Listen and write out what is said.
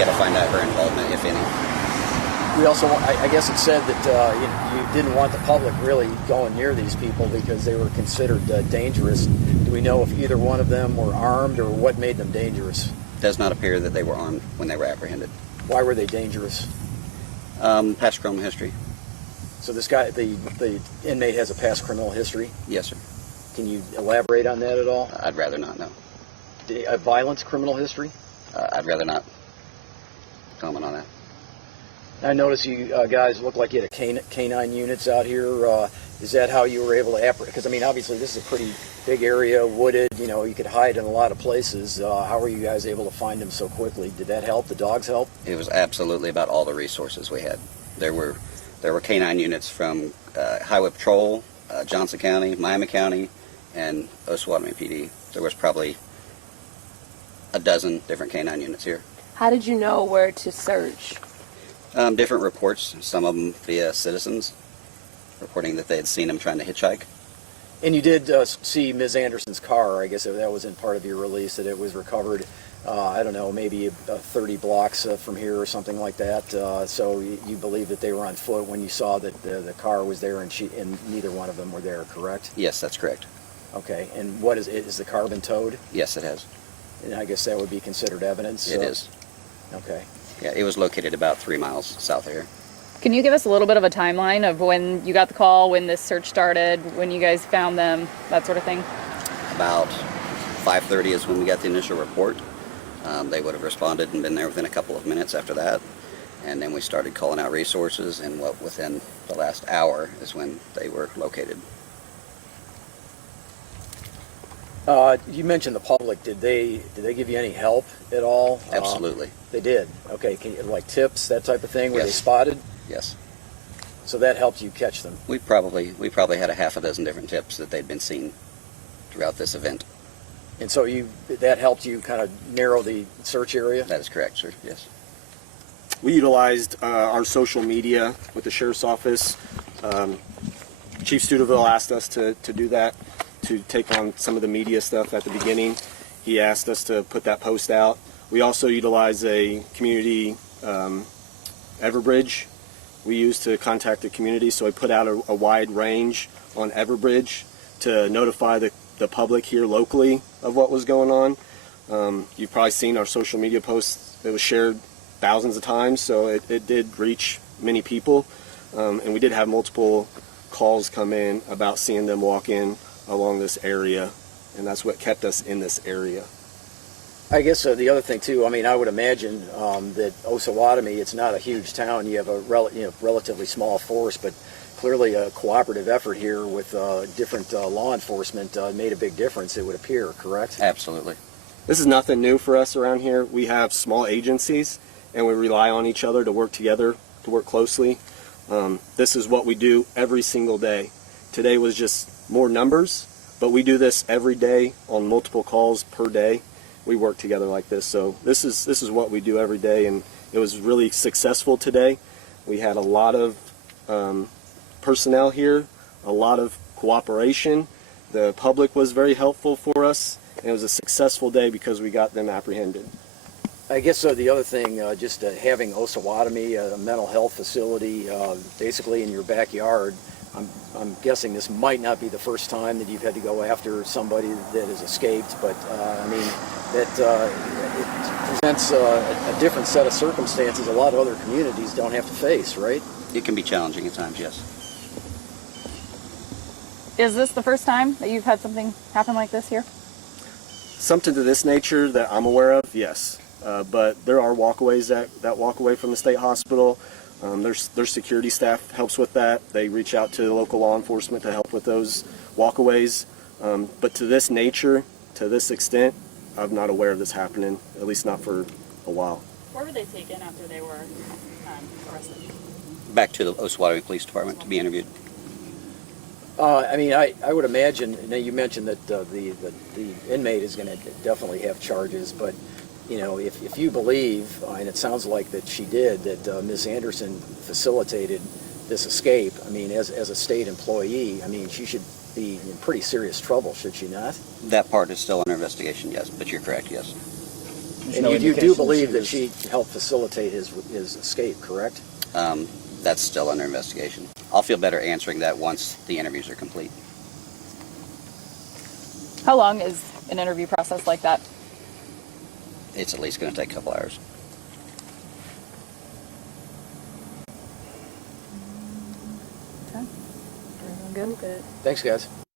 got to find out her involvement, if any. We also, I guess it said that you didn't want the public really going near these people because they were considered dangerous. Do we know if either one of them were armed or what made them dangerous? It does not appear that they were armed when they were apprehended. Why were they dangerous? Past criminal history. So this guy, the inmate, has a past criminal history? Yes, sir. Can you elaborate on that at all? I'd rather not know. A violent criminal history? I'd rather not comment on that. I noticed you guys look like you had canine units out here. Is that how you were able to apprehend? Because, I mean, obviously this is a pretty big area, wooded, you could hide in a lot of places. How were you guys able to find them so quickly? Did that help? The dogs help? It was absolutely about all the resources we had. There were canine units from Highway Patrol, Johnson County, Miami County, and Osawatomie PD. There was probably a dozen different canine units here. How did you know where to search? Different reports, some of them via citizens, reporting that they had seen him trying to hitchhike. And you did see Ms. Anderson's car. I guess that was in part of your release, that it was recovered, I don't know, maybe 30 blocks from here or something like that. So you believe that they were on foot when you saw that the car was there and neither one of them were there, correct? Yes, that's correct. Okay, and what is the car been towed? Yes, it has. And I guess that would be considered evidence? It is. Okay. Yeah, it was located about 3 miles south of here. Can you give us a little bit of a timeline of when you got the call, when this search started, when you guys found them, that sort of thing? About 5:30 is when we got the initial report. They would have responded and been there within a couple of minutes after that. And then we started calling out resources, and within the last hour is when they were located. You mentioned the public. Did they give you any help at all? Absolutely. They did. Okay. Like tips, that type of thing? Were Yes. they spotted? Yes. So that helped you catch them. We probably had a half a dozen different tips that they'd been seen throughout this event. And so that helped you kind of narrow the search area? That is correct, sir. Yes. We utilized our social media with the Sheriff's Office. Chief Studeville asked us to do that, to take on some of the media stuff at the beginning. He asked us to put that post out. We also utilize a community Everbridge we used to contact the community, so we put out a wide range on Everbridge to notify the public here locally of what was going on. You've probably seen our social media posts. It was shared thousands of times, so it did reach many people. And we did have multiple calls come in about seeing them walk in along this area, and that's what kept us in this area. I guess the other thing too, I mean, I would imagine that Osawatomie, it's not a huge town. You have a relatively small force, but clearly a cooperative effort here with different law enforcement made a big difference, it would appear, correct? Absolutely. This is nothing new for us around here. We have small agencies, and we rely on each other to work together, to work closely. This is what we do every single day. Today was just more numbers, but we do this every day on multiple calls per day. We work together like this, so this is what we do every day, and it was really successful today. We had a lot of personnel here, a lot of cooperation. The public was very helpful for us, and it was a successful day because we got them apprehended. I guess the other thing, just having Osawatomie, a mental health facility, basically in your backyard, I'm guessing this might not be the first time that you've had to go after somebody that has escaped, but I mean, it presents a different set of circumstances a lot of other communities don't have to face, right? It can be challenging at times, yes. Is this the first time that you've had something happen like this here? Something to this nature that I'm aware of, yes. But there are walkaways that walk away from the state hospital. Their security staff helps with that. They reach out to local law enforcement to help with those walkaways. But to this nature, to this extent, I'm not aware of this happening, at least not for a while. Where were they taken after they were arrested? Back to the Osawatomie Police Department to be interviewed. I mean, I would imagine, now you mentioned that the inmate is going to definitely have charges, but if you believe, and it sounds like that she did, that Ms. Anderson facilitated this escape, I mean, as a state employee, I mean, she should be in pretty serious trouble, should she not? That part is still under investigation, yes, but you're correct, yes. And you do believe that she helped facilitate his escape, correct? That's still under investigation. I'll feel better answering that once the interviews are complete. How long is an interview process like that? It's at least going to take a couple hours. Okay. Everyone good? Thanks, guys.